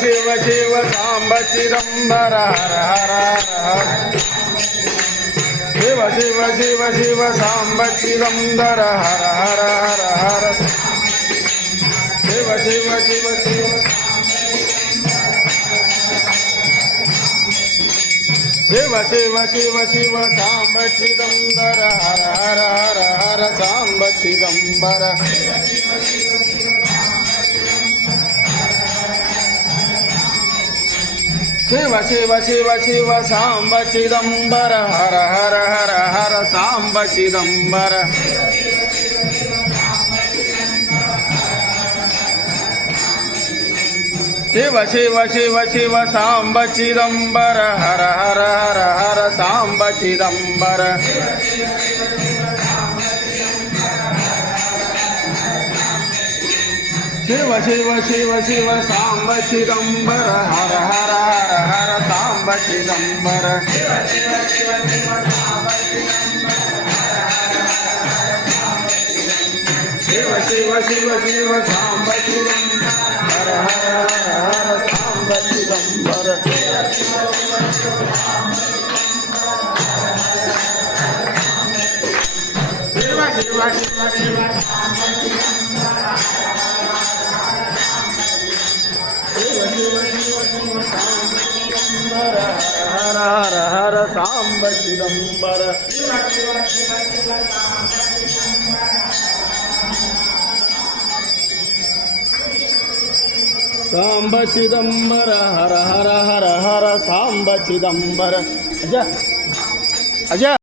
Shiv Shiv Samba Chidambar हर हर हर Shiv Shiv Shiv Shiv Samba Chidambar हर हर हर हर Shiv Shiv Shiv Shiv Shiv Shiv Shiv Shiv Samba Chidambar हर हर हर हर Samba Chidambar Shiv Shiv Shiv Shiv Samba Chidambar हर हर हर हर Samba Chidambar Shiv Shiv Shiv Shiv Samba Chidambar हर हर हर हर Samba Chidambar Shiv Shiv Shiv Shiv Samba Chidambar हर हर हर हर Samba Chidambar Shiv Shiv Shiv Shiv Samba Chidambar हर हर हर हर Samba Chidambar Shiv Shiv Shiv Shiv हर हर हर Samba Chidambar Samba Chidambar हर हर हर हर Samba Chidambar Ajay Ajay